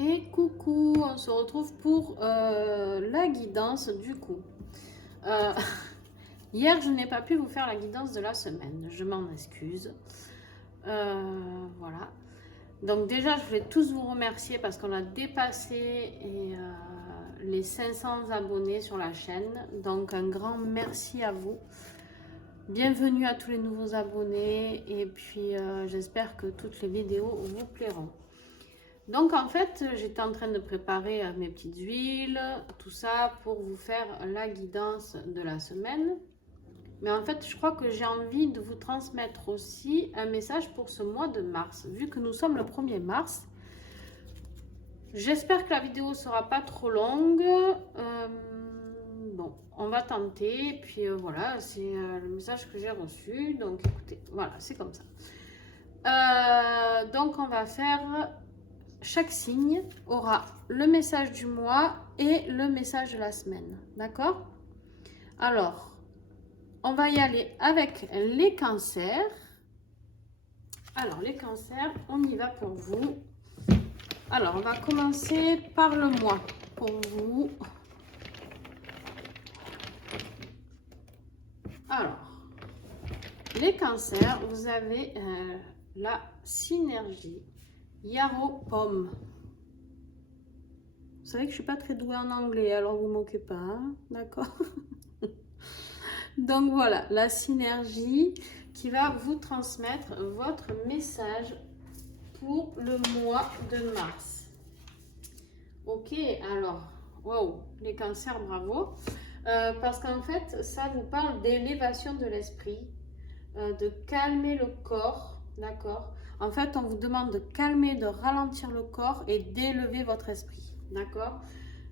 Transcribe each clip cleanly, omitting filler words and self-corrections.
Et coucou, on se retrouve pour la guidance du coup. Euh, Hier, je n'ai pas pu vous faire la guidance de la semaine, je m'en excuse. Voilà. Donc déjà, je voulais tous vous remercier parce qu'on a dépassé les 500 abonnés sur la chaîne. Donc un grand merci à vous. Bienvenue à tous les nouveaux abonnés et puis j'espère que toutes les vidéos vous plairont. Donc en fait, j'étais en train de préparer mes petites huiles, tout ça pour vous faire la guidance de la semaine. Mais en fait, je crois que j'ai envie de vous transmettre aussi un message pour ce mois de mars, vu que nous sommes le 1er mars. J'espère que la vidéo ne sera pas trop longue. Bon, on va tenter. Et puis voilà, c'est le message que j'ai reçu. Donc écoutez, voilà, c'est comme ça. Donc on va faire... Chaque signe aura le message du mois et le message de la semaine. D'accord? Alors, on va y aller avec les cancers. Alors, les cancers, on y va pour vous. Alors, on va commencer par le mois pour vous. Alors, les cancers, vous avez la synergie Yarrow Pomme. Vous savez que je suis pas très douée en anglais, alors vous moquez pas, hein, d'accord? Donc voilà, la synergie qui va vous transmettre votre message pour le mois de mars. Ok, alors, wow, les cancers, bravo. Parce qu'en fait, ça vous parle d'élévation de l'esprit, de calmer le corps, d'accord? En fait, on vous demande de calmer, de ralentir le corps et d'élever votre esprit, d'accord?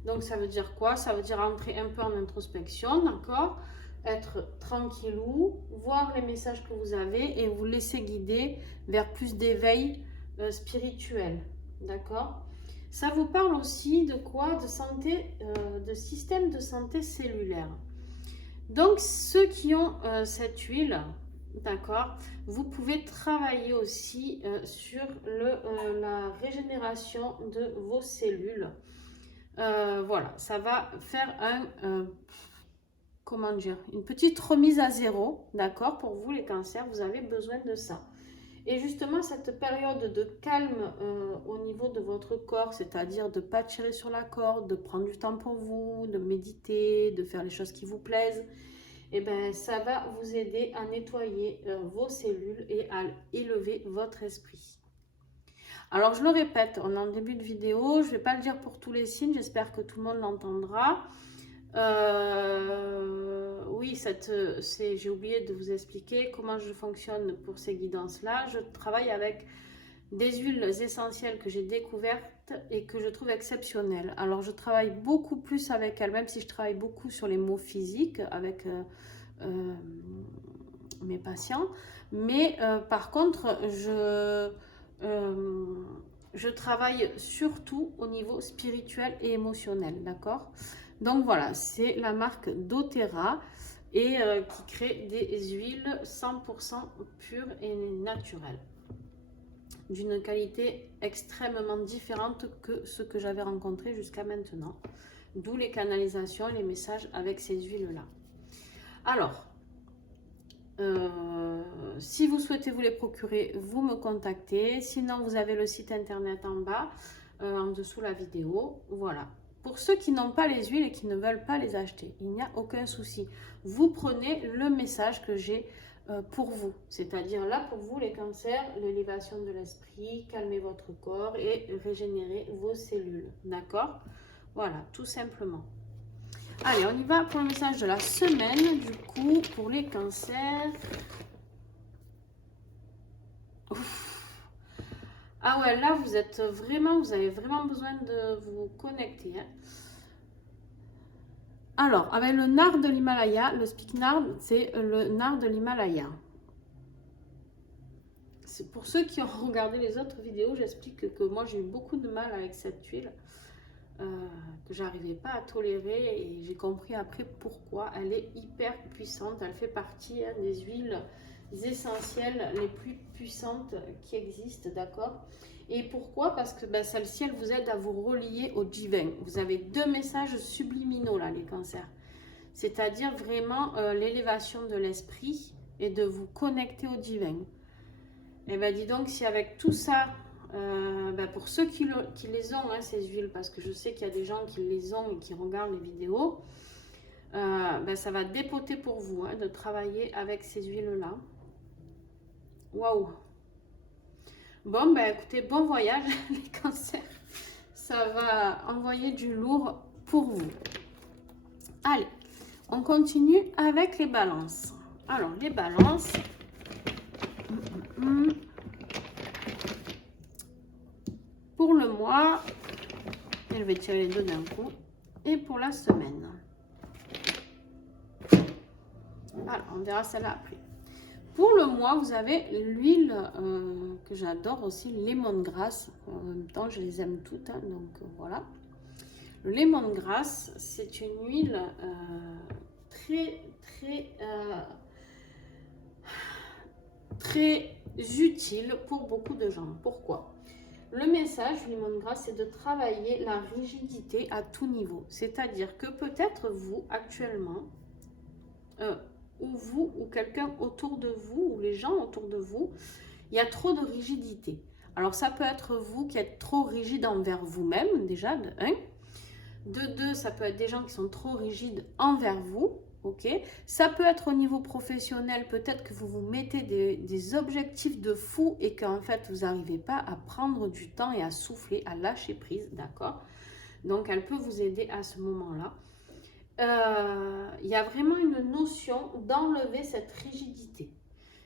Donc, ça veut dire quoi? Ça veut dire entrer un peu en introspection, d'accord? Être tranquillou, voir les messages que vous avez et vous laisser guider vers plus d'éveil spirituel, d'accord? Ça vous parle aussi de quoi? De santé, de système de santé cellulaire. Donc, ceux qui ont cette huile, d'accord, vous pouvez travailler aussi sur la régénération de vos cellules. Voilà, ça va faire comment dire, une petite remise à zéro, d'accord, pour vous les cancers, vous avez besoin de ça. Et justement, cette période de calme au niveau de votre corps, c'est-à-dire de ne pas tirer sur la corde, de prendre du temps pour vous, de méditer, de faire les choses qui vous plaisent, et ben, ça va vous aider à nettoyer vos cellules et à élever votre esprit. Alors, je le répète, on est en début de vidéo, je ne vais pas le dire pour tous les signes, j'espère que tout le monde l'entendra. Oui, j'ai oublié de vous expliquer comment je fonctionne pour ces guidances-là. Je travaille avec des huiles essentielles que j'ai découvertes et que je trouve exceptionnelles. Alors, je travaille beaucoup plus avec elles, même si je travaille beaucoup sur les maux physiques avec mes patients. Mais par contre, je travaille surtout au niveau spirituel et émotionnel, d'accord? Donc voilà, c'est la marque doTERRA et qui crée des huiles 100% pures et naturelles, d'une qualité extrêmement différente que ce que j'avais rencontré jusqu'à maintenant. D'où les canalisations et les messages avec ces huiles-là. Alors, si vous souhaitez vous les procurer, vous me contactez. Sinon, vous avez le site internet en bas, en dessous la vidéo. Voilà. Pour ceux qui n'ont pas les huiles et qui ne veulent pas les acheter, il n'y a aucun souci. Vous prenez le message que j'ai pour vous. C'est-à-dire là, pour vous, les cancers, l'élévation de l'esprit, calmer votre corps et régénérer vos cellules. D'accord? Voilà, tout simplement. Allez, on y va pour le message de la semaine, du coup, pour les cancers. Ouf. Ah ouais, là, vous avez vraiment besoin de vous connecter. Hein. Alors, avec le nard de l'Himalaya, le spikenard, c'est le nard de l'Himalaya. C'est pour ceux qui ont regardé les autres vidéos, j'explique que moi, j'ai eu beaucoup de mal avec cette huile. Que j'arrivais pas à tolérer et j'ai compris après pourquoi. Elle est hyper puissante, elle fait partie des huiles essentielles les plus puissantes qui existent, d'accord? Et pourquoi? Parce que ben, celle-ci, elle vous aide à vous relier au divin. Vous avez 2 messages subliminaux là, les cancers. C'est-à-dire vraiment l'élévation de l'esprit et de vous connecter au divin. Et bien dis donc, si avec tout ça, ben pour ceux qui les ont, hein, ces huiles, parce que je sais qu'il y a des gens qui les ont et qui regardent les vidéos, ben ça va dépoter pour vous hein, de travailler avec ces huiles-là. Waouh! Bon, ben écoutez, bon voyage les cancers. Ça va envoyer du lourd pour vous. Allez, on continue avec les balances. Alors, les balances. Pour le mois, je vais tirer les deux d'un coup. Et pour la semaine. Alors, on verra celle-là après. Pour le mois, vous avez l'huile que j'adore aussi, lemongrass. En même temps, je les aime toutes, hein, donc voilà. Le lemongrass, c'est une huile très utile pour beaucoup de gens. Pourquoi? Le message du lemongrass, c'est de travailler la rigidité à tout niveau. C'est-à-dire que peut-être vous, actuellement, ou vous, ou quelqu'un autour de vous, ou les gens autour de vous, il y a trop de rigidité. Alors ça peut être vous qui êtes trop rigide envers vous-même, déjà, de 1. De 2, ça peut être des gens qui sont trop rigides envers vous. Ok, ça peut être au niveau professionnel, peut-être que vous vous mettez des objectifs de fou et qu'en fait vous n'arrivez pas à prendre du temps et à souffler, à lâcher prise, d'accord? Donc elle peut vous aider à ce moment-là. Il y a vraiment une notion d'enlever cette rigidité.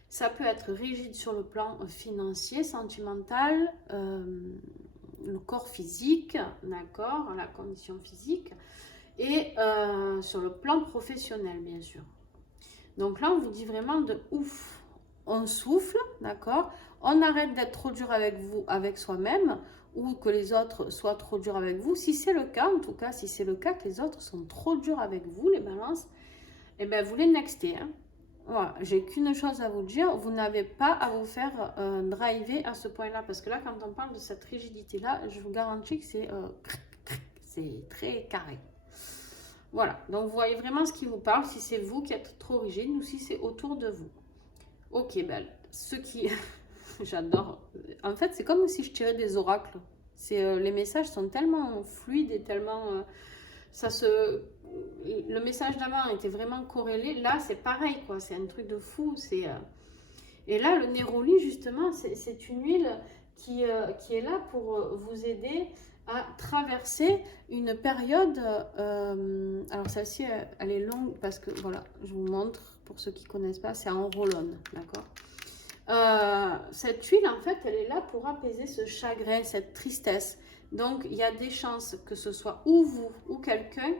Ça peut être rigide sur le plan financier, sentimental, le corps physique, d'accord, la condition physique. Et sur le plan professionnel, bien sûr. Donc là, on vous dit vraiment de ouf. On souffle, d'accord? On arrête d'être trop dur avec vous, avec soi-même, ou que les autres soient trop durs avec vous. Si c'est le cas, en tout cas, si c'est le cas que les autres sont trop durs avec vous, les balances, eh bien, vous les nextez. Hein? Voilà, j'ai qu'une chose à vous dire, vous n'avez pas à vous faire driver à ce point-là. Parce que là, quand on parle de cette rigidité-là, je vous garantis que c'est très carré. Voilà, donc vous voyez vraiment ce qui vous parle, si c'est vous qui êtes trop rigide ou si c'est autour de vous. Ok, ben, ceux qui... J'adore. En fait, c'est comme si je tirais des oracles. Les messages sont tellement fluides et tellement... Le message d'avant était vraiment corrélé. Là, c'est pareil, quoi. C'est un truc de fou. Et là, le néroli, justement, c'est une huile qui est là pour vous aider à traverser une période, alors celle-ci elle est longue parce que voilà, je vous montre pour ceux qui ne connaissent pas, c'est en roll-on, d'accord. Cette huile en fait elle est là pour apaiser ce chagrin, cette tristesse. Donc il y a des chances que ce soit ou vous ou quelqu'un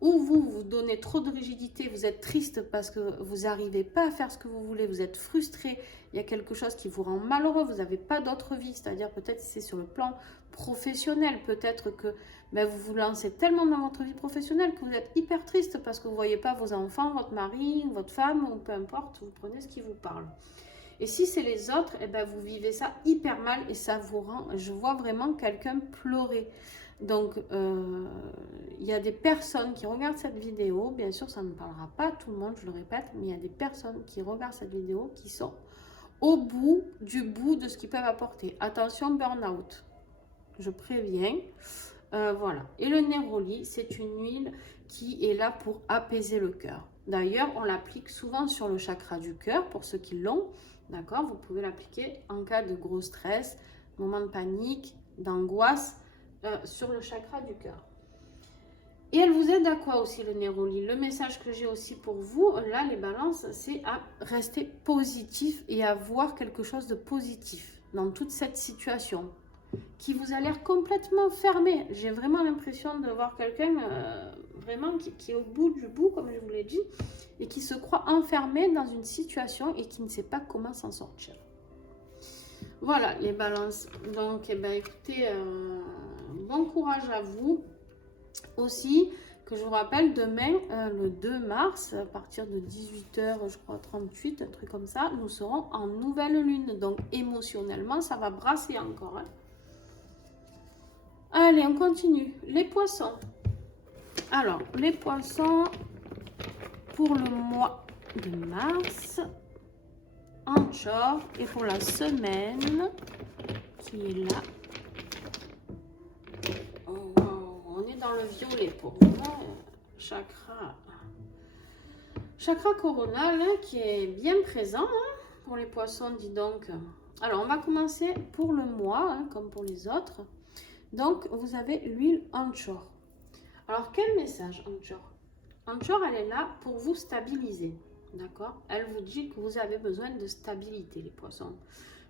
où vous donnez trop de rigidité, vous êtes triste parce que vous n'arrivez pas à faire ce que vous voulez, vous êtes frustré, il y a quelque chose qui vous rend malheureux, vous n'avez pas d'autre vie, c'est-à-dire peut-être c'est sur le plan professionnel, peut-être que vous vous lancez tellement dans votre vie professionnelle que vous êtes hyper triste parce que vous ne voyez pas vos enfants, votre mari, votre femme, ou peu importe, vous prenez ce qui vous parle. Et si c'est les autres, vous vivez ça hyper mal et ça vous rend, je vois vraiment quelqu'un pleurer. Donc, il y a des personnes qui regardent cette vidéo, bien sûr ça ne parlera pas à tout le monde, je le répète, mais il y a des personnes qui regardent cette vidéo qui sont au bout de ce qu'ils peuvent apporter. Attention, burn-out, je préviens. Voilà. Et le néroli, c'est une huile qui est là pour apaiser le cœur. D'ailleurs, on l'applique souvent sur le chakra du cœur, pour ceux qui l'ont, d'accord? Vous pouvez l'appliquer en cas de gros stress, moment de panique, d'angoisse, sur le chakra du cœur. Et elle vous aide à quoi aussi le néroli? Le message que j'ai aussi pour vous, là les balances, c'est à rester positif et à voir quelque chose de positif dans toute cette situation qui vous a l'air complètement fermé. J'ai vraiment l'impression de voir quelqu'un vraiment qui est au bout du bout, comme je vous l'ai dit, et qui se croit enfermé dans une situation et qui ne sait pas comment s'en sortir. Voilà les balances. Donc, écoutez, bon courage à vous. Aussi, que je vous rappelle, demain, le 2 mars, à partir de 18h, je crois, 38, un truc comme ça, nous serons en nouvelle lune. Donc, émotionnellement, ça va brasser encore. Hein. Allez, on continue. Les poissons. Alors, les poissons, pour le mois de mars, Anchor, et pour la semaine qui est là, on est dans le violet pour moi, chakra coronal hein, qui est bien présent hein, pour les poissons, dis donc. Alors, on va commencer pour le mois, hein, comme pour les autres. Donc, vous avez l'huile Anchor. Alors, quel message Anchor? Anchor, elle est là pour vous stabiliser. D'accord? Elle vous dit que vous avez besoin de stabilité, les poissons.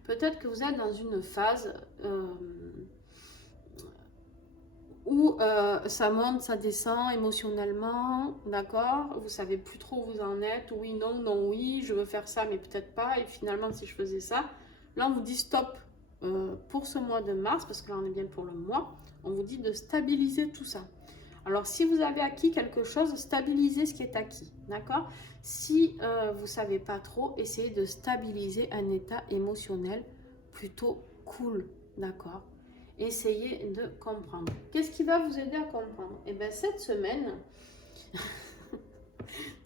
Peut-être que vous êtes dans une phase où ça monte, ça descend émotionnellement, d'accord? Vous savez plus trop où vous en êtes. Oui, non, non, oui, je veux faire ça, mais peut-être pas. Et finalement, si je faisais ça, là, on vous dit stop pour ce mois de mars, parce que là, on est bien pour le mois. On vous dit de stabiliser tout ça. Alors, si vous avez acquis quelque chose, stabilisez ce qui est acquis, d'accord? Si vous ne savez pas trop, essayez de stabiliser un état émotionnel plutôt cool, d'accord? Essayez de comprendre. Qu'est-ce qui va vous aider à comprendre? Eh bien, cette semaine,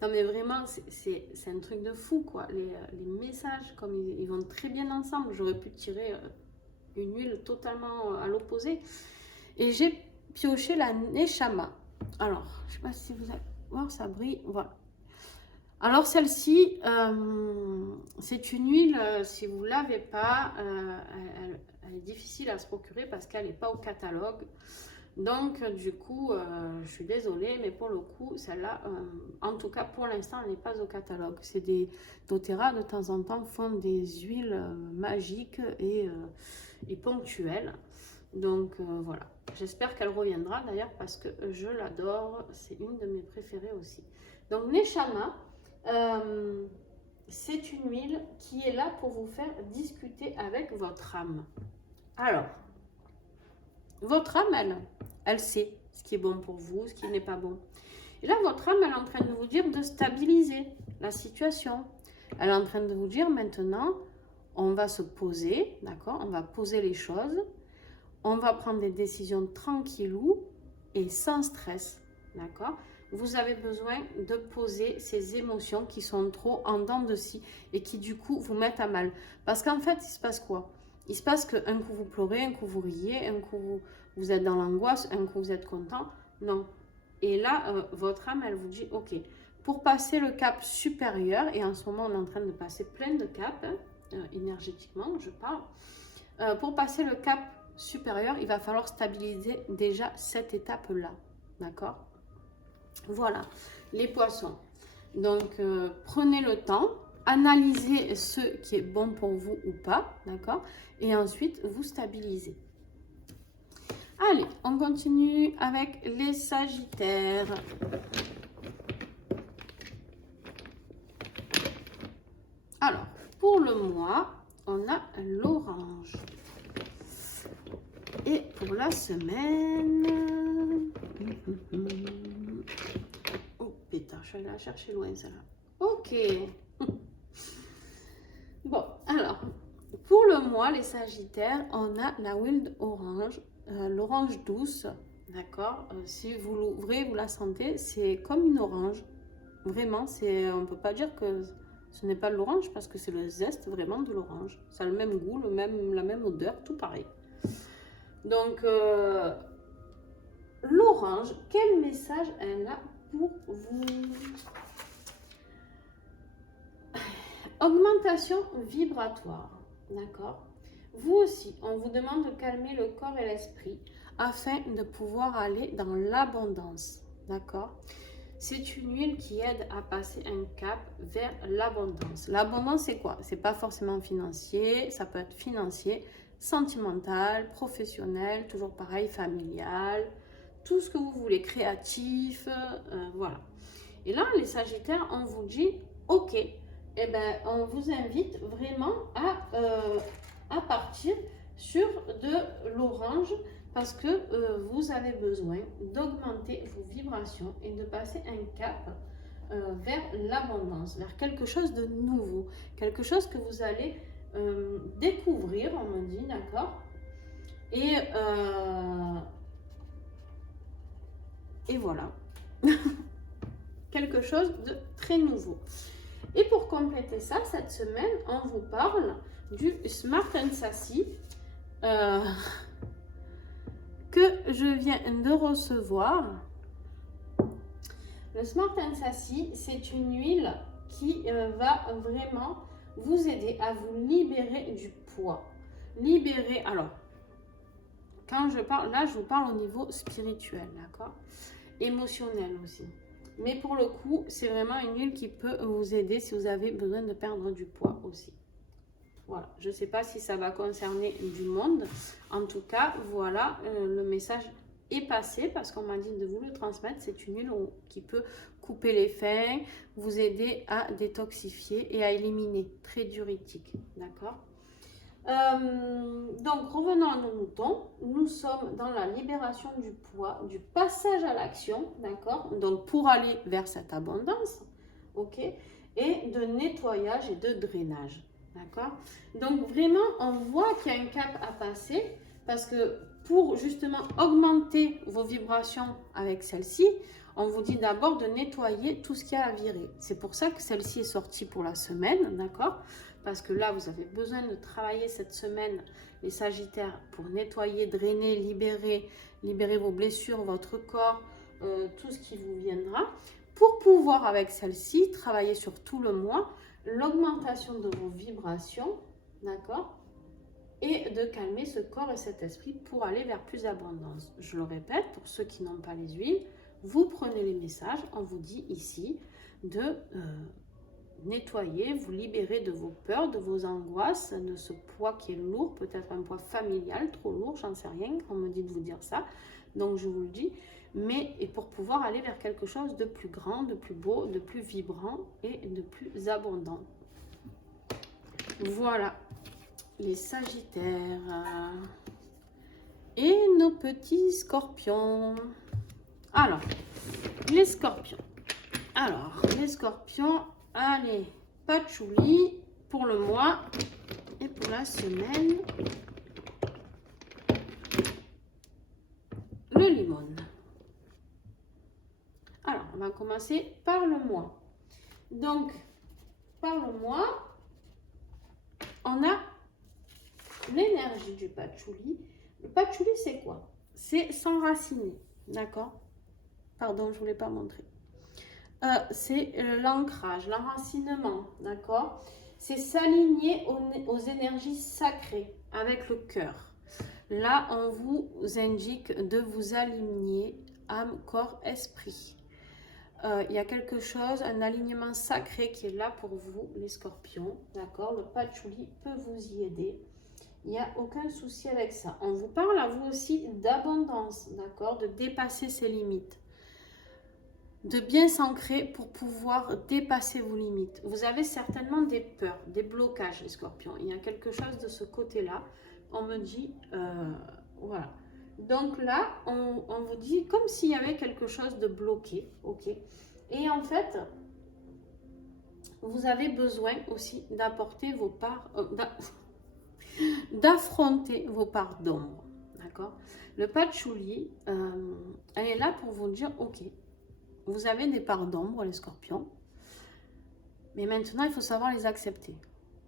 non mais vraiment, c'est un truc de fou, quoi. Les messages, comme ils vont très bien ensemble. J'aurais pu tirer une huile totalement à l'opposé. Et j'ai pioché la Neshama. Alors, je ne sais pas si vous allez voir, ça brille. Voilà. Alors, celle-ci, c'est une huile, si vous ne l'avez pas, elle est difficile à se procurer parce qu'elle n'est pas au catalogue. Donc, du coup, je suis désolée, mais pour le coup, celle-là, en tout cas, pour l'instant, elle n'est pas au catalogue. C'est des doTERRA, de temps en temps, font des huiles magiques et ponctuelles. Donc, voilà. J'espère qu'elle reviendra, d'ailleurs, parce que je l'adore. C'est une de mes préférées aussi. Donc, Neshama, c'est une huile qui est là pour vous faire discuter avec votre âme. Alors, votre âme, elle sait ce qui est bon pour vous, ce qui n'est pas bon. Et là, votre âme, elle est en train de vous dire de stabiliser la situation. Elle est en train de vous dire maintenant, on va se poser, d'accord? On va poser les choses. On va prendre des décisions tranquillou et sans stress, d'accord? Vous avez besoin de poser ces émotions qui sont trop en dents de scie et qui du coup vous mettent à mal. Parce qu'en fait, il se passe quoi? Il se passe qu'un coup vous pleurez, un coup vous riez, un coup vous êtes dans l'angoisse, un coup vous êtes content. Non. Et là, votre âme, elle vous dit, ok, pour passer le cap supérieur, et en ce moment on est en train de passer plein de caps, hein, énergétiquement, je parle, pour passer le cap supérieur, il va falloir stabiliser déjà cette étape-là, d'accord? Voilà, les poissons. Donc, prenez le temps, analysez ce qui est bon pour vous ou pas, d'accord? Et ensuite, vous stabilisez. Allez, on continue avec les Sagittaires. Alors, pour le mois, on a l'orange. Et pour la semaine... Oh putain, je suis allée la chercher loin celle-là. Ok. Bon, alors, pour le mois, les Sagittaires, on a la huile orange, l'orange douce, d'accord? Si vous l'ouvrez, vous la sentez, c'est comme une orange. Vraiment, on ne peut pas dire que ce n'est pas de l'orange parce que c'est le zeste vraiment de l'orange. Ça a le même goût, la même odeur, tout pareil. Donc, l'orange, quel message elle a pour vous? Augmentation vibratoire, d'accord? Vous aussi, on vous demande de calmer le corps et l'esprit afin de pouvoir aller dans l'abondance, d'accord? C'est une huile qui aide à passer un cap vers l'abondance. L'abondance, c'est quoi? C'est pas forcément financier, ça peut être financier, sentimental, professionnel, toujours pareil, familial, tout ce que vous voulez, créatif, voilà. Et là, les Sagittaires, on vous dit, ok, eh ben, on vous invite vraiment à partir sur de l'orange parce que vous avez besoin d'augmenter vos vibrations et de passer un cap vers l'abondance, vers quelque chose de nouveau, quelque chose que vous allez découvrir, on me dit, d'accord? Et voilà, quelque chose de très nouveau. Et pour compléter ça, cette semaine, on vous parle du Smart and Sassy que je viens de recevoir. Le Smart and Sassy, c'est une huile qui va vraiment vous aider à vous libérer du poids. Libérer, alors, quand je parle, là, je vous parle au niveau spirituel, d'accord? Émotionnel aussi. Mais pour le coup, c'est vraiment une huile qui peut vous aider si vous avez besoin de perdre du poids aussi. Voilà, je ne sais pas si ça va concerner du monde. En tout cas, voilà, le message est passé parce qu'on m'a dit de vous le transmettre. C'est une huile qui peut couper les faim, vous aider à détoxifier et à éliminer. Très diurétique, d'accord? Donc, revenons à nos moutons. Nous sommes dans la libération du poids, du passage à l'action, d'accord? Donc, pour aller vers cette abondance, ok? Et de nettoyage et de drainage, d'accord? Donc, vraiment, on voit qu'il y a un cap à passer parce que pour justement augmenter vos vibrations avec celle-ci, on vous dit d'abord de nettoyer tout ce qu'il y a à virer. C'est pour ça que celle-ci est sortie pour la semaine, d'accord? Parce que là, vous avez besoin de travailler cette semaine, les Sagittaires, pour nettoyer, drainer, libérer vos blessures, votre corps, tout ce qui vous viendra, pour pouvoir, avec celle-ci, travailler sur tout le mois, l'augmentation de vos vibrations, d'accord? Et de calmer ce corps et cet esprit pour aller vers plus d'abondance. Je le répète, pour ceux qui n'ont pas les huiles, vous prenez les messages, on vous dit ici de nettoyer, vous libérer de vos peurs, de vos angoisses, de ce poids qui est lourd, peut-être un poids familial, trop lourd, j'en sais rien, on me dit de vous dire ça, donc je vous le dis, mais et pour pouvoir aller vers quelque chose de plus grand, de plus beau, de plus vibrant et de plus abondant. Voilà, les Sagittaires et nos petits Scorpions. Alors, les Scorpions. Alors, les Scorpions, allez, patchouli pour le mois et pour la semaine. Le limon. Alors, on va commencer par le mois. Donc, par le mois, on a l'énergie du patchouli. Le patchouli, c'est quoi? C'est s'enraciner, d'accord? Pardon, je ne voulais pas montrer. C'est l'ancrage, l'enracinement, d'accord? C'est s'aligner aux énergies sacrées avec le cœur. Là, on vous indique de vous aligner âme, corps, esprit. Il y a quelque chose, un alignement sacré qui est là pour vous, les Scorpions, d'accord? Le patchouli peut vous y aider. Il n'y a aucun souci avec ça. On vous parle à vous aussi d'abondance, d'accord? De dépasser ses limites. De bien s'ancrer pour pouvoir dépasser vos limites. Vous avez certainement des peurs, des blocages, les Scorpions. Il y a quelque chose de ce côté-là. On me dit, voilà. Donc là, on vous dit comme s'il y avait quelque chose de bloqué, ok? Et en fait, vous avez besoin aussi d'apporter vos parts, d'affronter vos parts d'ombre, d'accord? Le patchouli, elle est là pour vous dire, ok, vous avez des parts d'ombre, les Scorpions, mais maintenant, il faut savoir les accepter.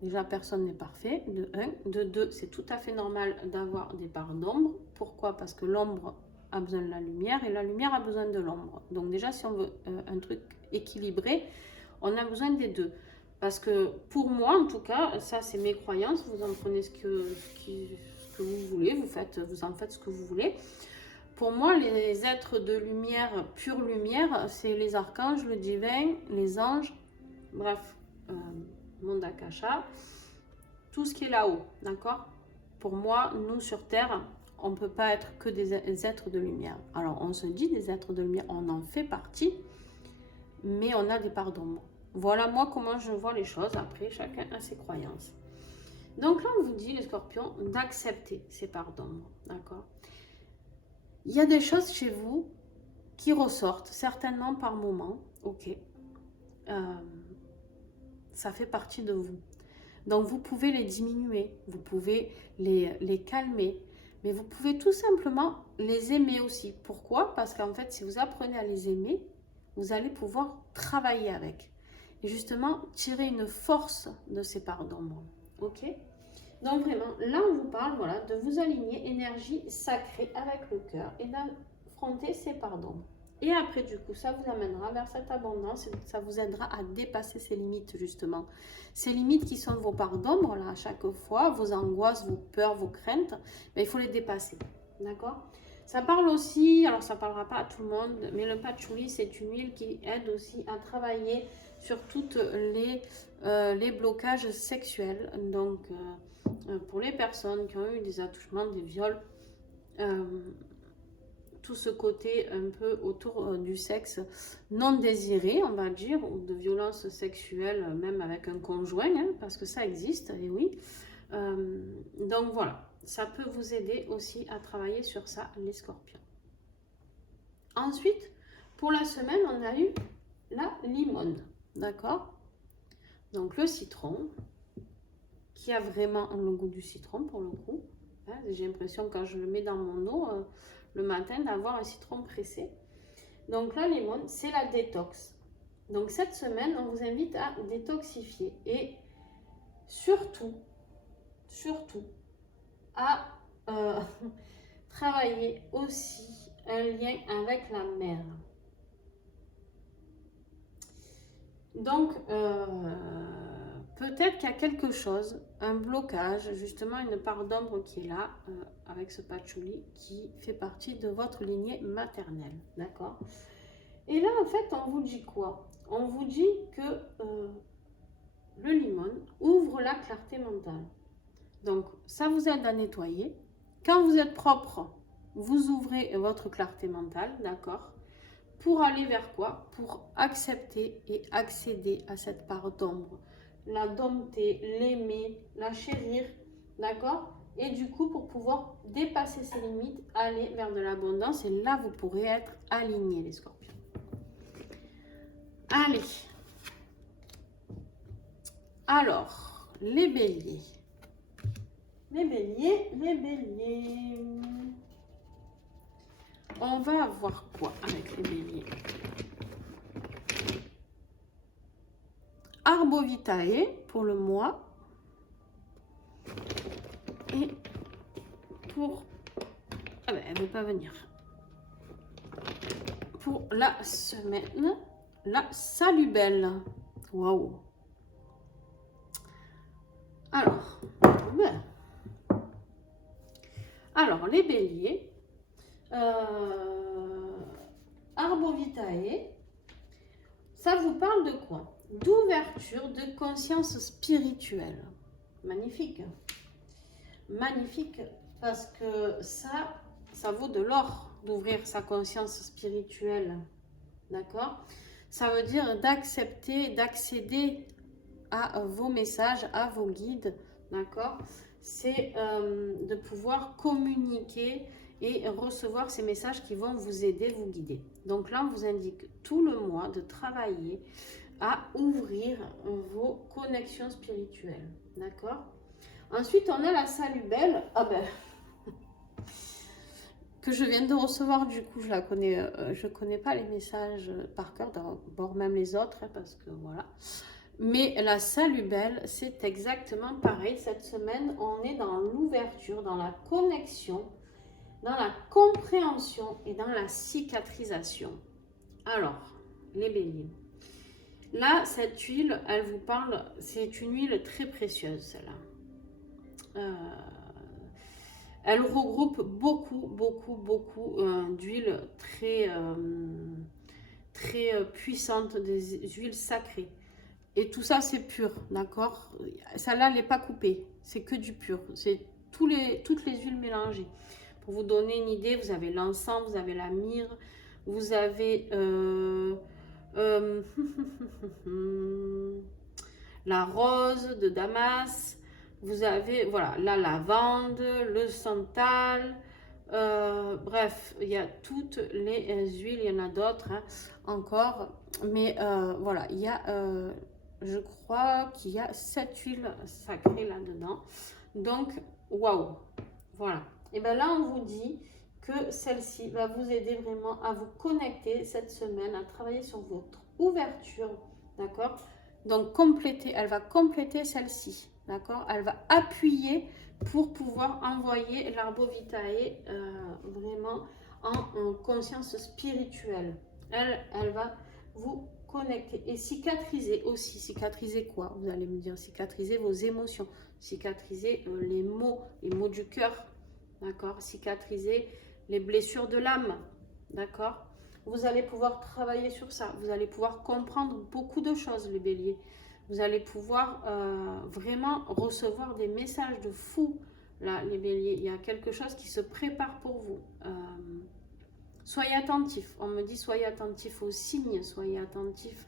Déjà, personne n'est parfait, de 1. De 2, c'est tout à fait normal d'avoir des parts d'ombre. Pourquoi? Parce que l'ombre a besoin de la lumière et la lumière a besoin de l'ombre. Donc déjà, si on veut un truc équilibré, on a besoin des deux. Parce que pour moi, en tout cas, ça c'est mes croyances, vous en prenez ce que vous voulez, vous en faites ce que vous voulez. Pour moi, les êtres de lumière, pure lumière, c'est les archanges, le divin, les anges, bref, monde Akasha, tout ce qui est là-haut, d'accord? Pour moi, nous sur Terre, on ne peut pas être que des êtres de lumière. Alors, on se dit des êtres de lumière, on en fait partie, mais on a des parts d'ombre. Voilà moi comment je vois les choses, après chacun a ses croyances. Donc là, on vous dit, les Scorpions, d'accepter ces parts d'ombre, d'accord? Il y a des choses chez vous qui ressortent, certainement par moment, ok. Ça fait partie de vous. Donc vous pouvez les diminuer, vous pouvez les calmer, mais vous pouvez tout simplement les aimer aussi. Pourquoi? Parce qu'en fait, si vous apprenez à les aimer, vous allez pouvoir travailler avec. Et justement, tirer une force de ces parts d'ombre. Ok? Donc vraiment, là on vous parle voilà, de vous aligner énergie sacrée avec le cœur et d'affronter ces parts d'ombre. Et après, du coup, ça vous amènera vers cette abondance et ça vous aidera à dépasser ces limites, justement. Ces limites qui sont vos parts d'ombre, là, à chaque fois, vos angoisses, vos peurs, vos craintes, ben, il faut les dépasser. D'accord? Ça parle aussi, alors ça ne parlera pas à tout le monde, mais le patchouli, c'est une huile qui aide aussi à travailler sur toutes les blocages sexuels. Donc, pour les personnes qui ont eu des attouchements, des viols, tout ce côté un peu autour du sexe non désiré, on va dire, ou de violence sexuelle, même avec un conjoint, hein, parce que ça existe, et oui. Donc voilà, ça peut vous aider aussi à travailler sur ça, les scorpions. Ensuite, pour la semaine, on a eu la limone, d'accord? Donc le citron, qui a vraiment le goût du citron pour le coup. Hein, j'ai l'impression quand je le mets dans mon eau le matin d'avoir un citron pressé. Donc la limone, c'est la détox. Donc cette semaine, on vous invite à détoxifier et surtout à travailler aussi un lien avec la mer. Donc, peut-être qu'il y a quelque chose, un blocage, justement une part d'ombre qui est là, avec ce patchouli, qui fait partie de votre lignée maternelle, d'accord? Et là, en fait, on vous dit quoi? On vous dit que le limon ouvre la clarté mentale. Donc, ça vous aide à nettoyer. Quand vous êtes propre, vous ouvrez votre clarté mentale, d'accord? Pour aller vers quoi? Pour accepter et accéder à cette part d'ombre. La dompter, l'aimer, la chérir, d'accord? Et du coup, pour pouvoir dépasser ses limites, aller vers de l'abondance. Et là, vous pourrez être alignés, les scorpions. Allez. Alors, les béliers. Les béliers. On va avoir quoi avec les béliers? Arbovitae pour le mois. Et pour... Ah ben, elle ne veut pas venir. Pour la semaine, la salubelle. Waouh. Alors, ben. Alors, les béliers, Arbovitae, ça vous parle de quoi? D'ouverture de conscience spirituelle. Magnifique. Magnifique, parce que ça vaut de l'or d'ouvrir sa conscience spirituelle. D'accord? Ça veut dire d'accepter, d'accéder à vos messages, à vos guides. D'accord? C'est de pouvoir communiquer et recevoir ces messages qui vont vous aider, vous guider. Donc là, on vous indique tout le mois de travailler à ouvrir vos connexions spirituelles. D'accord? Ensuite, on a la salubelle. Ah ben, que je viens de recevoir, du coup, je la connais, je connais pas les messages par cœur, d'abord même les autres, hein, parce que voilà. Mais la salubelle, c'est exactement pareil. Cette semaine, on est dans l'ouverture, dans la connexion, dans la compréhension et dans la cicatrisation. Alors, les béliers. Là, cette huile, elle vous parle, c'est une huile très précieuse, celle-là. Elle regroupe beaucoup d'huiles très puissantes, des huiles sacrées. Et tout ça, c'est pur, d'accord? Celle-là, elle n'est pas coupée, c'est que du pur. C'est toutes les huiles mélangées. Pour vous donner une idée, vous avez l'encens, vous avez la myrrhe, vous avez la rose de Damas, vous avez voilà, la lavande, le santal, Bref, il y a toutes les huiles, il y en a d'autres hein, encore. Mais voilà, il y a, je crois qu'il y a 7 huiles sacrées là-dedans. Donc, waouh, voilà. Et bien là, on vous dit que celle-ci va vous aider vraiment à vous connecter cette semaine, à travailler sur votre ouverture, d'accord? Donc, compléter, elle va compléter celle-ci, d'accord? Elle va appuyer pour pouvoir envoyer l'Arbo Vitae vraiment en conscience spirituelle. Elle va vous connecter et cicatriser aussi. Cicatriser quoi? Vous allez me dire, cicatriser vos émotions, cicatriser les mots du cœur, d'accord? Cicatriser les blessures de l'âme, d'accord? Vous allez pouvoir travailler sur ça. Vous allez pouvoir comprendre beaucoup de choses, les béliers. Vous allez pouvoir vraiment recevoir des messages de fou, là, les béliers. Il y a quelque chose qui se prépare pour vous. Soyez attentifs. On me dit soyez attentifs aux signes, soyez attentifs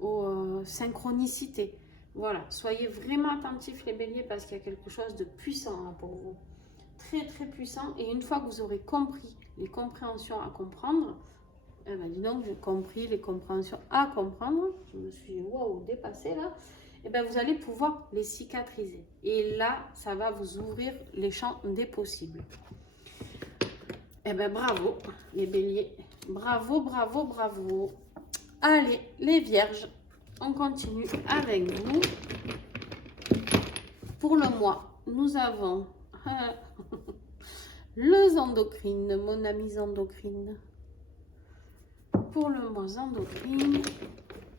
aux synchronicités. Voilà, soyez vraiment attentifs, les béliers, parce qu'il y a quelque chose de puissant là, pour vous. Très, très puissant. Et une fois que vous aurez compris les compréhensions à comprendre, eh ben, dis donc, j'ai compris les compréhensions à comprendre. Je me suis dépassée là. Et ben, vous allez pouvoir les cicatriser. Et là, ça va vous ouvrir les champs des possibles. Eh ben, bravo, les béliers. Bravo, bravo, bravo. Allez, les vierges, on continue avec vous. Pour le mois, nous avons le Zendocrine, mon ami Zendocrine. Pour le mois Zendocrine.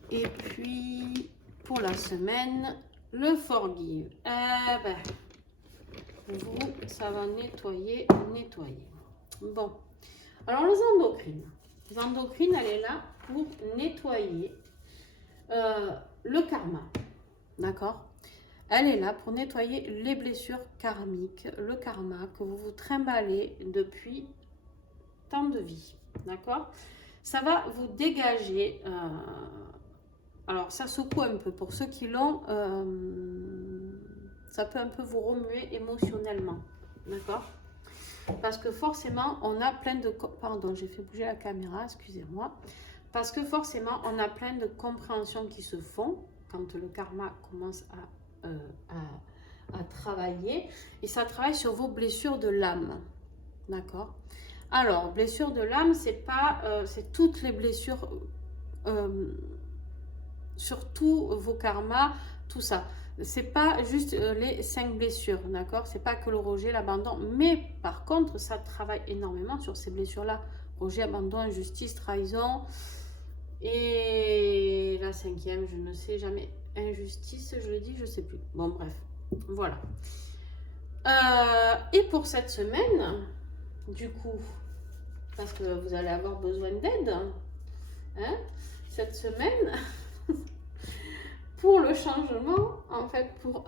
Et puis, pour la semaine, le Forgive. Eh ben, vous, ça va nettoyer. Bon, alors le Zendocrine. Zendocrine, elle est là pour nettoyer le karma. D'accord? Elle est là pour nettoyer les blessures karmiques, le karma que vous vous trimballez depuis tant de vies. D'accord? Ça va vous dégager. Alors, ça secoue un peu. Pour ceux qui l'ont, ça peut un peu vous remuer émotionnellement. D'accord? Parce que forcément, on a plein de... Pardon, j'ai fait bouger la caméra, excusez-moi. Parce que forcément, on a plein de compréhensions qui se font quand le karma commence à travailler. Et ça travaille sur vos blessures de l'âme. D'accord? Alors, blessures de l'âme, c'est pas... c'est toutes les blessures... sur tous vos karmas, tout ça. C'est pas juste les 5 blessures, d'accord? C'est pas que le rejet, l'abandon, mais par contre, ça travaille énormément sur ces blessures-là. Rejet, abandon, injustice, trahison. Et la 5e, je ne sais jamais. Injustice, je le dis, je sais plus. Bon, bref, voilà. Et pour cette semaine, du coup, parce que vous allez avoir besoin d'aide, hein, cette semaine... pour le changement, en fait, pour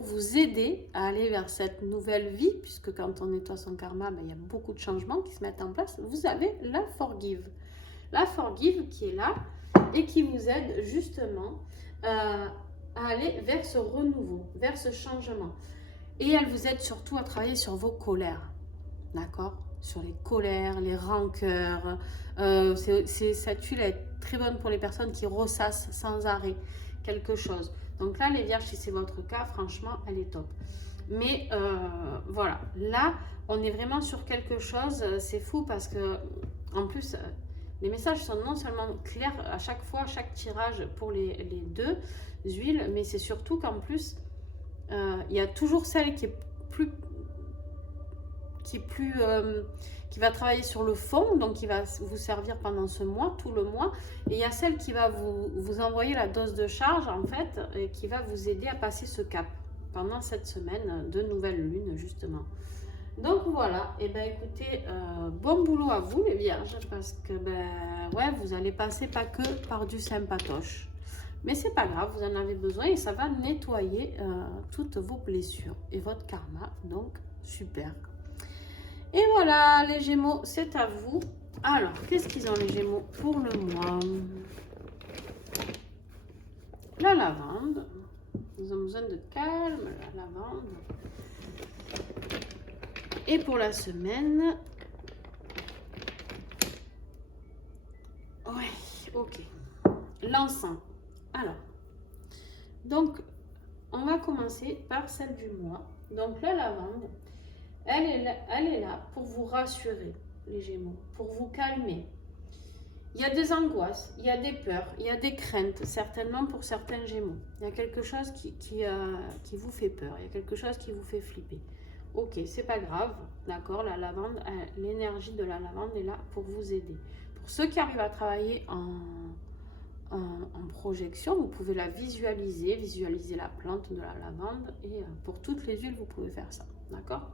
vous aider à aller vers cette nouvelle vie, puisque quand on nettoie son karma, ben, il y a beaucoup de changements qui se mettent en place, vous avez la Forgive. La Forgive qui est là et qui vous aide justement à aller vers ce renouveau, vers ce changement. Et elle vous aide surtout à travailler sur vos colères, d'accord? Sur les colères, les rancœurs. Cette huile est très bonne pour les personnes qui ressassent sans arrêt quelque chose. Donc là, les vierges, si c'est votre cas, franchement, elle est top. Mais voilà, là, on est vraiment sur quelque chose, c'est fou parce que, en plus, les messages sont non seulement clairs à chaque fois, chaque tirage pour les deux huiles, mais c'est surtout qu'en plus, il y a toujours celle qui est qui va travailler sur le fond, donc qui va vous servir pendant ce mois, tout le mois. Et il y a celle qui va vous envoyer la dose de charge, en fait, et qui va vous aider à passer ce cap pendant cette semaine de nouvelle lune, justement. Donc voilà, et ben écoutez, bon boulot à vous les vierges, parce que ouais, vous allez passer pas que par du sympatoche. Mais c'est pas grave, vous en avez besoin et ça va nettoyer toutes vos blessures et votre karma, donc super. Et voilà, les Gémeaux, c'est à vous. Alors, qu'est-ce qu'ils ont les Gémeaux pour le mois? La lavande. Ils ont besoin de calme, la lavande. Et pour la semaine, ouais, ok. L'encens. Alors, donc, on va commencer par celle du mois. Donc, la lavande, elle est là pour vous rassurer, les Gémeaux, pour vous calmer. Il y a des angoisses, il y a des peurs, il y a des craintes, certainement pour certains Gémeaux. Il y a quelque chose qui vous fait peur, il y a quelque chose qui vous fait flipper. Ok, c'est pas grave, d'accord, la lavande, l'énergie de la lavande est là pour vous aider. Pour ceux qui arrivent à travailler en projection, vous pouvez la visualiser la plante de la lavande, et pour toutes les huiles, vous pouvez faire ça, d'accord.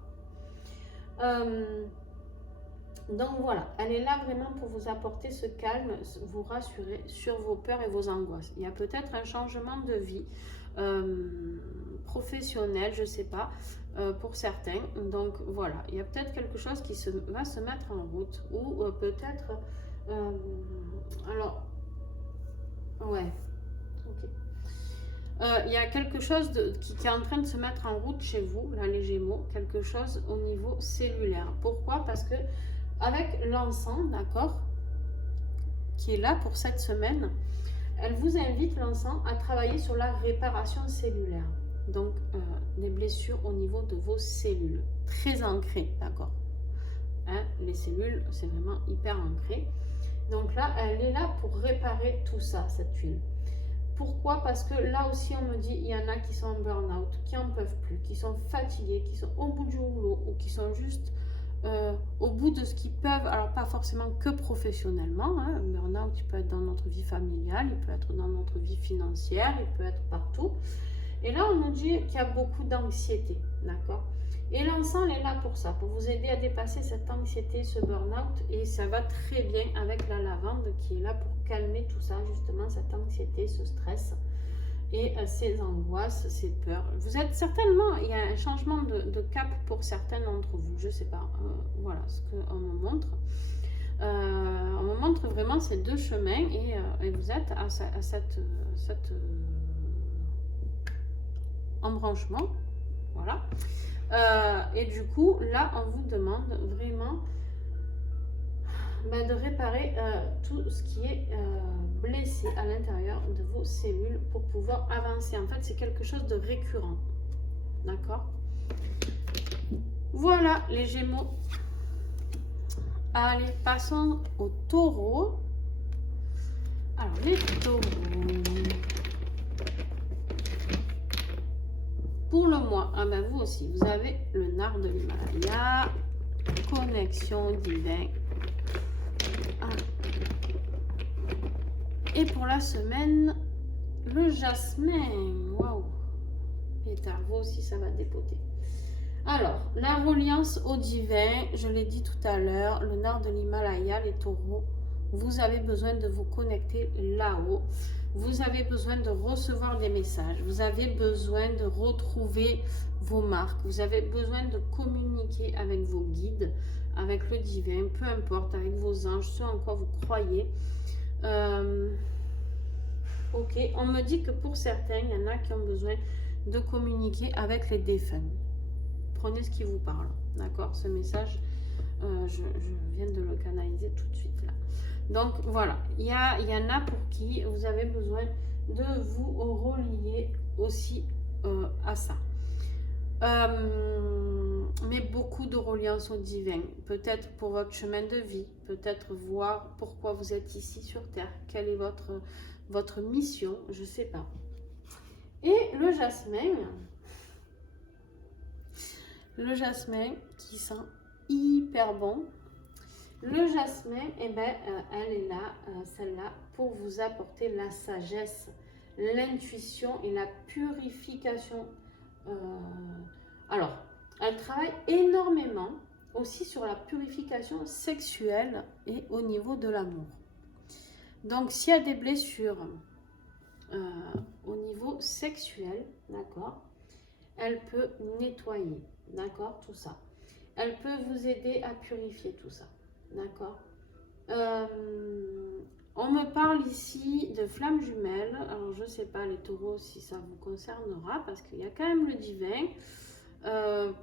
Donc voilà, elle est là vraiment pour vous apporter ce calme, vous rassurer sur vos peurs et vos angoisses. Il y a peut-être un changement de vie professionnel, je ne sais pas, pour certains. Donc voilà, il y a peut-être quelque chose qui va se mettre en route, ou peut-être... alors, ouais, ok. Il y a quelque chose qui est en train de se mettre en route chez vous, là les Gémeaux, quelque chose au niveau cellulaire. Pourquoi? Parce que avec l'encens, d'accord, qui est là pour cette semaine, elle vous invite, l'encens, à travailler sur la réparation cellulaire. Donc, des blessures au niveau de vos cellules, très ancrées, d'accord. Hein, les cellules, c'est vraiment hyper ancré. Donc là, elle est là pour réparer tout ça, cette huile. Pourquoi? Parce que là aussi, on me dit, il y en a qui sont en burn-out, qui n'en peuvent plus, qui sont fatigués, qui sont au bout du rouleau, ou qui sont juste au bout de ce qu'ils peuvent, alors pas forcément que professionnellement, hein. Un burn-out, il peut être dans notre vie familiale, il peut être dans notre vie financière, il peut être partout. Et là, on nous dit qu'il y a beaucoup d'anxiété, d'accord? Et l'encens est là pour ça, pour vous aider à dépasser cette anxiété, ce burn-out, et ça va très bien avec la lavande qui est là pour calmer tout ça, justement, cette anxiété, ce stress et ces angoisses, ces peurs. Vous êtes certainement, il y a un changement de cap pour certains d'entre vous, je sais pas, voilà ce qu'on me montre. On me montre vraiment ces deux chemins, et vous êtes à cette embranchement, voilà. Et du coup, là, on vous demande vraiment de réparer tout ce qui est blessé à l'intérieur de vos cellules pour pouvoir avancer. En fait, c'est quelque chose de récurrent. D'accord? Voilà, les Gémeaux. Allez, passons aux Taureaux. Alors, les Taureaux. Pour le mois, vous aussi, vous avez le nard de l'Himalaya, connexion divine. Et pour la semaine, le jasmin. Waouh! Pétard, vous aussi, ça va dépoter. Alors, la reliance au divin, je l'ai dit tout à l'heure, le nord de l'Himalaya, les Taureaux, vous avez besoin de vous connecter là-haut. Vous avez besoin de recevoir des messages. Vous avez besoin de retrouver vos marques. Vous avez besoin de communiquer avec vos guides, avec le divin, peu importe, avec vos anges, ce en quoi vous croyez. Ok, on me dit que pour certains, il y en a qui ont besoin de communiquer avec les défunts. Prenez ce qui vous parle, d'accord? Ce message, je viens de le canaliser tout de suite là. Donc voilà, il y en a pour qui vous avez besoin de vous relier aussi à ça. Mais beaucoup de reliance au divin, peut-être pour votre chemin de vie, peut-être voir pourquoi vous êtes ici sur Terre, quelle est votre mission, je ne sais pas. Et le jasmin qui sent hyper bon. Le jasmin, elle est là, celle-là, pour vous apporter la sagesse, l'intuition et la purification. Alors, elle travaille énormément aussi sur la purification sexuelle et au niveau de l'amour. Donc, s'il y a des blessures au niveau sexuel, d'accord, elle peut nettoyer, d'accord, tout ça. Elle peut vous aider à purifier tout ça, d'accord. On me parle ici de flammes jumelles. Alors, je ne sais pas, les taureaux, si ça vous concernera, parce qu'il y a quand même le divin.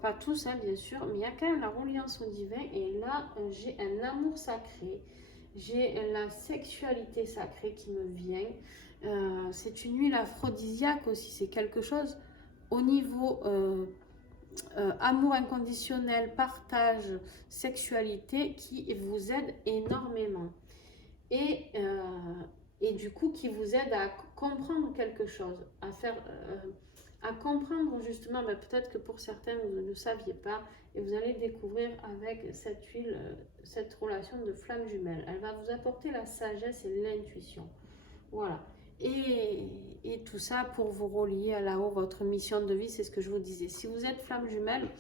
Pas tous, hein, bien sûr, mais il y a quand même la reliance au divin. Et là, j'ai un amour sacré. J'ai la sexualité sacrée qui me vient. C'est une huile aphrodisiaque aussi. C'est quelque chose au niveau amour inconditionnel, partage, sexualité qui vous aide énormément. Et, du coup, qui vous aide à comprendre quelque chose, à faire... à comprendre justement, ben, peut-être que pour certains vous ne le saviez pas, et vous allez découvrir avec cette huile, cette relation de flamme jumelle. Elle va vous apporter la sagesse et l'intuition. Voilà. Et tout ça pour vous relier à là-haut, votre mission de vie, c'est ce que je vous disais. Si vous êtes flamme jumelle,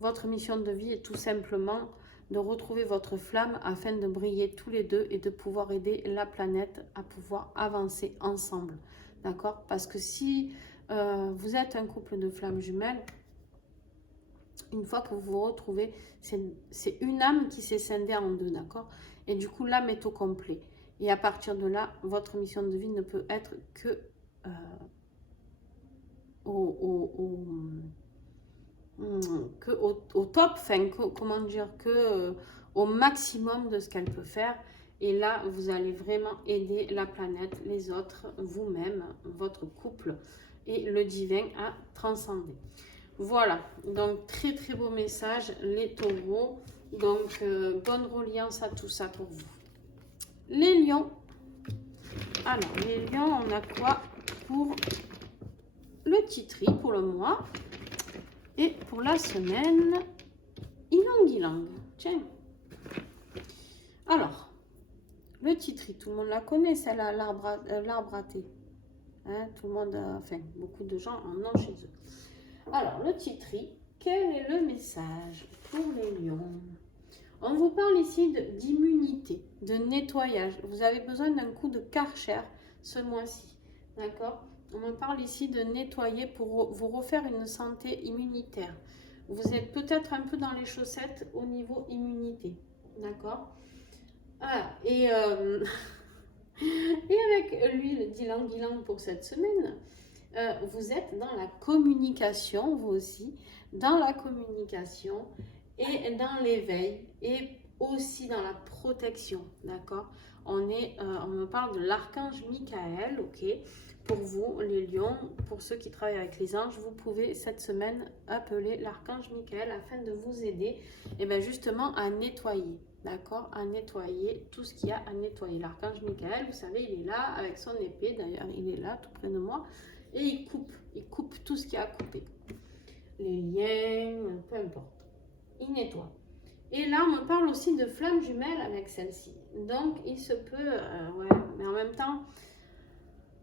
votre mission de vie est tout simplement de retrouver votre flamme afin de briller tous les deux et de pouvoir aider la planète à pouvoir avancer ensemble. D'accord? Parce que si vous êtes un couple de flammes jumelles, une fois que vous vous retrouvez, c'est une âme qui s'est scindée en deux, d'accord? Et du coup, l'âme est au complet. Et à partir de là, votre mission de vie ne peut être que au top, enfin, comment dire, au maximum de ce qu'elle peut faire. Et là, vous allez vraiment aider la planète, les autres, vous-même, votre couple et le divin à transcender. Voilà, donc très très beau message, les taureaux. Donc, bonne reliance à tout ça pour vous. Les lions. Alors, les lions, on a quoi pour le titri pour le mois et pour la semaine? Ylang Ylang. Tiens. Alors, le titri, tout le monde la connaît, celle-là, l'arbre à thé. Hein, tout le monde, enfin, beaucoup de gens en ont chez eux. Alors, le titri, quel est le message pour les lions? On vous parle ici d'immunité, de nettoyage. Vous avez besoin d'un coup de Karcher ce mois-ci. D'accord? On me parle ici de nettoyer pour vous refaire une santé immunitaire. Vous êtes peut-être un peu dans les chaussettes au niveau immunité. D'accord? Ah, et, et avec l'huile d'ylang ylang pour cette semaine, vous êtes dans la communication, vous aussi, dans la communication et dans l'éveil et aussi dans la protection, d'accord? On me parle de l'archange Michael, ok? Pour vous, les lions, pour ceux qui travaillent avec les anges, vous pouvez cette semaine appeler l'archange Michael afin de vous aider, et bien justement à nettoyer, d'accord? À nettoyer tout ce qu'il y a à nettoyer. L'archange Michael, vous savez, il est là avec son épée, d'ailleurs, il est là tout près de moi, et il coupe tout ce qu'il y a à couper. Les liens, peu importe. Il nettoie. Et là, on me parle aussi de flammes jumelles avec celle-ci. Donc, il se peut, ouais, mais en même temps,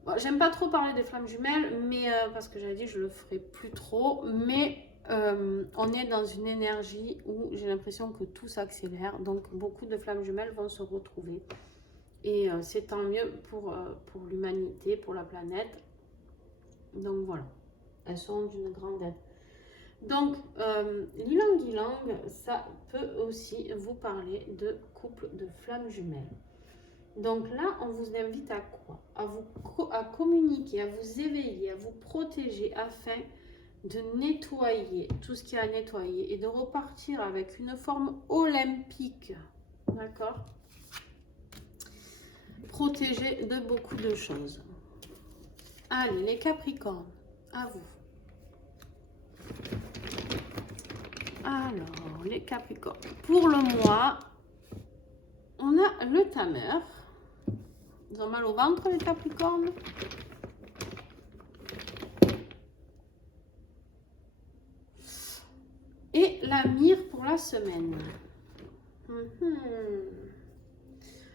bon, j'aime pas trop parler des flammes jumelles, mais parce que j'avais dit je le ferai plus trop, mais on est dans une énergie où j'ai l'impression que tout s'accélère, donc beaucoup de flammes jumelles vont se retrouver. Et c'est tant mieux pour l'humanité, pour la planète. Donc voilà, elles sont d'une grande aide. Donc, l'ylang ylang, ça peut aussi vous parler de couple de flammes jumelles. Donc là, on vous invite à quoi? À communiquer, à vous éveiller, à vous protéger afin de nettoyer tout ce qu'il y a à nettoyer et de repartir avec une forme olympique. D'accord? Protégé de beaucoup de choses. Allez, les Capricornes, à vous. Alors, les Capricornes. Pour le mois, on a le tameur. Ils ont mal au ventre, les Capricornes. Et la myrrhe pour la semaine.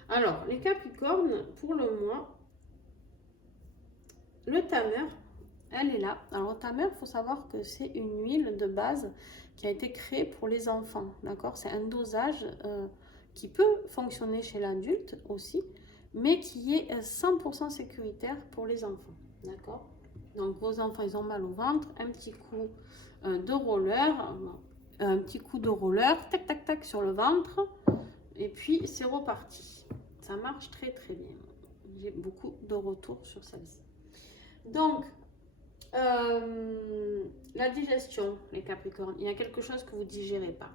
Alors, les Capricornes, pour le mois, le tameur, elle est là. Alors, le tameur, il faut savoir que c'est une huile de base qui a été créée pour les enfants. D'accord? C'est un dosage qui peut fonctionner chez l'adulte aussi, mais qui est 100% sécuritaire pour les enfants. D'accord? Donc, vos enfants, ils ont mal au ventre, un petit coup de roller, tac, tac, tac, sur le ventre, et puis c'est reparti. Ça marche très, très bien. J'ai beaucoup de retours sur celle-ci. Donc, La digestion, les Capricornes. Il y a quelque chose que vous ne digérez pas.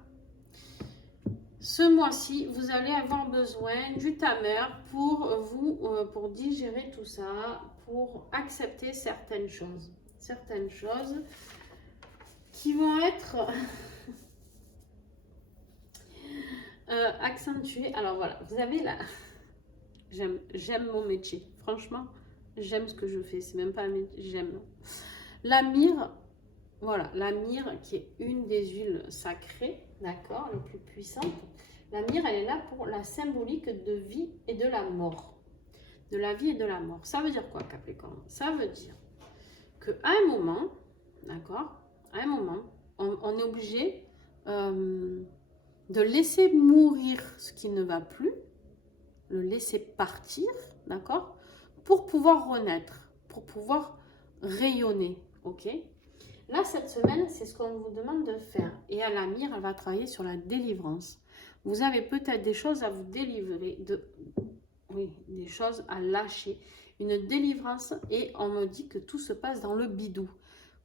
Ce mois-ci, vous allez avoir besoin du tamer pour digérer tout ça, pour accepter certaines choses. Certaines choses qui vont être accentuées. Alors voilà, vous avez là... J'aime mon métier. Franchement, j'aime ce que je fais. C'est même pas un métier, j'aime. La myrrhe, voilà, la myrrhe qui est une des huiles sacrées, d'accord, les plus puissantes. La myrrhe, elle est là pour la symbolique de vie et de la mort. De la vie et de la mort. Ça veut dire quoi, Capricorne? Ça veut dire qu'à un moment, d'accord, à un moment, on est obligé de laisser mourir ce qui ne va plus, le laisser partir, d'accord, pour pouvoir renaître, pour pouvoir rayonner, ok? Là, cette semaine, c'est ce qu'on vous demande de faire. Et à la myrrhe, elle va travailler sur la délivrance. Vous avez peut-être des choses à vous délivrer, oui, des choses à lâcher, une délivrance, et on me dit que tout se passe dans le bidou.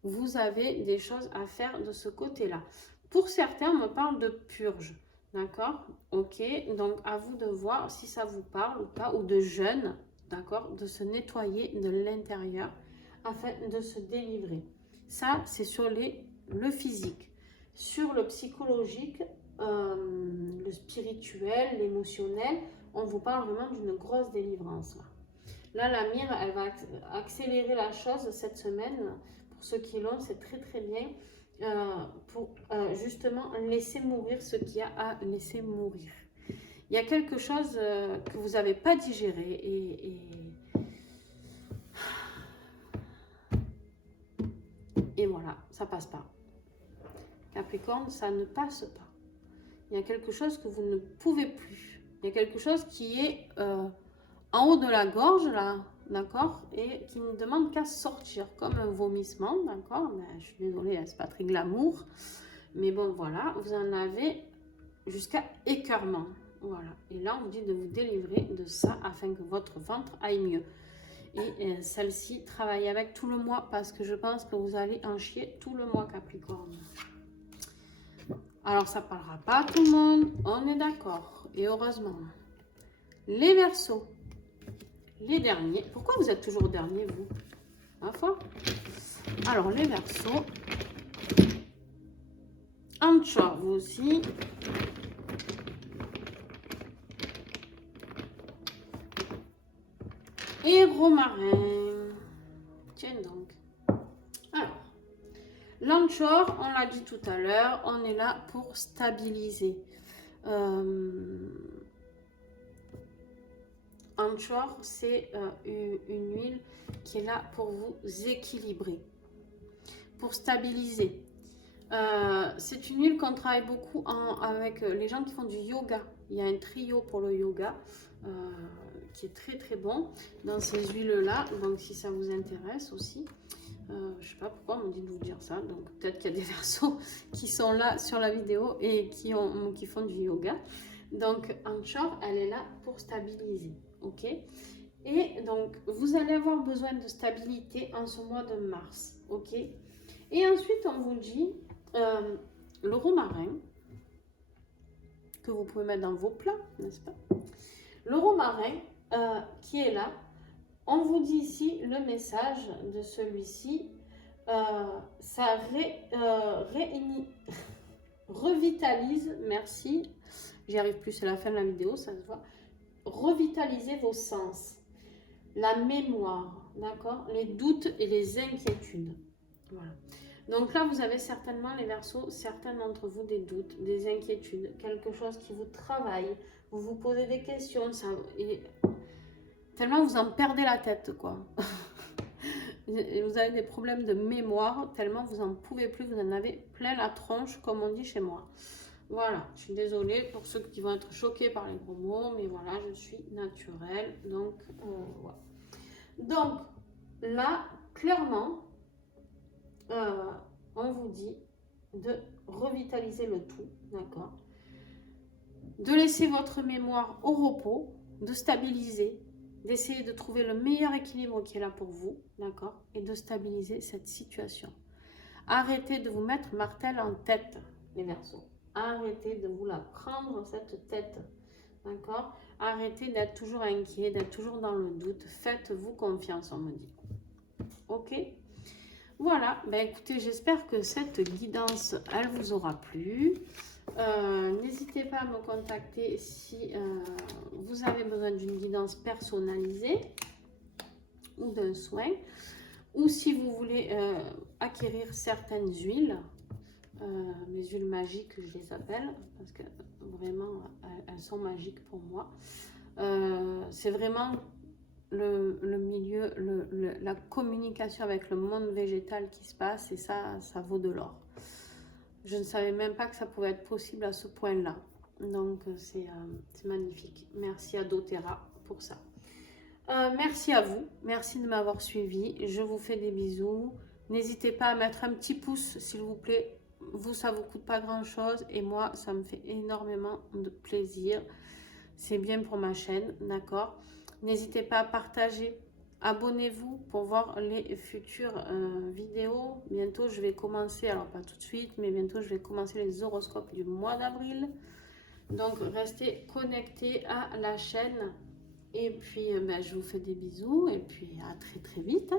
Vous avez des choses à faire de ce côté-là. Pour certains, on me parle de purge. D'accord? Ok. Donc, à vous de voir si ça vous parle ou pas, ou de jeûne, d'accord? De se nettoyer de l'intérieur afin de se délivrer. Ça, c'est sur le physique. Sur le psychologique, le spirituel, l'émotionnel, on vous parle vraiment d'une grosse délivrance. Là, la myrrhe, elle va accélérer la chose cette semaine. Pour ceux qui l'ont, c'est très très bien. Pour justement laisser mourir ce qu'il y a à laisser mourir. Il y a quelque chose que vous n'avez pas digéré et voilà, ça passe pas. Capricorne, ça ne passe pas. Il y a quelque chose que vous ne pouvez plus. Il y a quelque chose qui est en haut de la gorge, là, d'accord, et qui ne demande qu'à sortir, comme un vomissement, d'accord. Ben, je suis désolée, c'est pas très glamour, mais bon, voilà, vous en avez jusqu'à écœurement, voilà. Et là, on vous dit de vous délivrer de ça afin que votre ventre aille mieux. Et celle-ci, travaillez avec tout le mois, parce que je pense que vous allez en chier tout le mois, Capricorne. Alors, ça parlera pas à tout le monde, on est d'accord, et heureusement. Les Verseaux. Les derniers. Pourquoi vous êtes toujours dernier, vous? Ma foi. Alors, les Verseaux. Anchor, vous aussi. Et romarin. Tiens donc. Alors, l'anchor, on l'a dit tout à l'heure, on est là pour stabiliser. Anchor, c'est une huile qui est là pour vous équilibrer, pour stabiliser. C'est une huile qu'on travaille beaucoup avec les gens qui font du yoga. Il y a un trio pour le yoga qui est très très bon dans ces huiles-là. Donc si ça vous intéresse aussi, je ne sais pas pourquoi on me dit de vous dire ça. Donc peut-être qu'il y a des Verseaux qui sont là sur la vidéo et qui font du yoga. Donc Anchor, elle est là pour stabiliser. Ok, et donc vous allez avoir besoin de stabilité en ce mois de mars. Ok, et ensuite on vous dit le romarin que vous pouvez mettre dans vos plats, n'est-ce pas? Le romarin qui est là, on vous dit ici le message de celui-ci, ça revitalise, merci, j'y arrive plus, c'est la fin de la vidéo, ça se voit. Revitaliser vos sens, la mémoire, d'accord, les doutes et les inquiétudes. Voilà. Donc là, vous avez certainement les Verseaux, certains d'entre vous des doutes, des inquiétudes, quelque chose qui vous travaille, vous vous posez des questions, ça, et tellement vous en perdez la tête, quoi. Vous avez des problèmes de mémoire, tellement vous n'en pouvez plus, vous en avez plein la tronche, comme on dit chez moi. Voilà, je suis désolée pour ceux qui vont être choqués par les gros mots, mais voilà, je suis naturelle, donc voilà. Donc là, clairement, on vous dit de revitaliser le tout, d'accord? De laisser votre mémoire au repos, de stabiliser, d'essayer de trouver le meilleur équilibre qui est là pour vous, d'accord, et de stabiliser cette situation. Arrêtez de vous mettre martel en tête, les Verseaux. Arrêtez de vous la prendre, cette tête, d'accord. Arrêtez d'être toujours inquiet, d'être toujours dans le doute. Faites-vous confiance, on me dit. Ok? Voilà, ben écoutez, j'espère que cette guidance, elle vous aura plu. N'hésitez pas à me contacter si vous avez besoin d'une guidance personnalisée ou d'un soin, ou si vous voulez acquérir certaines huiles, mes huiles magiques, je les appelle, parce que vraiment, elles sont magiques pour moi. C'est vraiment le milieu, la communication avec le monde végétal qui se passe, et ça vaut de l'or. Je ne savais même pas que ça pouvait être possible à ce point-là. Donc, c'est magnifique. Merci à doTERRA pour ça. Merci à vous. Merci de m'avoir suivi. Je vous fais des bisous. N'hésitez pas à mettre un petit pouce, s'il vous plaît. Vous, ça ne vous coûte pas grand-chose. Et moi, ça me fait énormément de plaisir. C'est bien pour ma chaîne, d'accord? N'hésitez pas à partager. Abonnez-vous pour voir les futures vidéos. Bientôt, je vais commencer, alors pas tout de suite, mais bientôt, je vais commencer les horoscopes du mois d'avril. Donc, restez connectés à la chaîne. Et puis, je vous fais des bisous. Et puis, à très, très vite.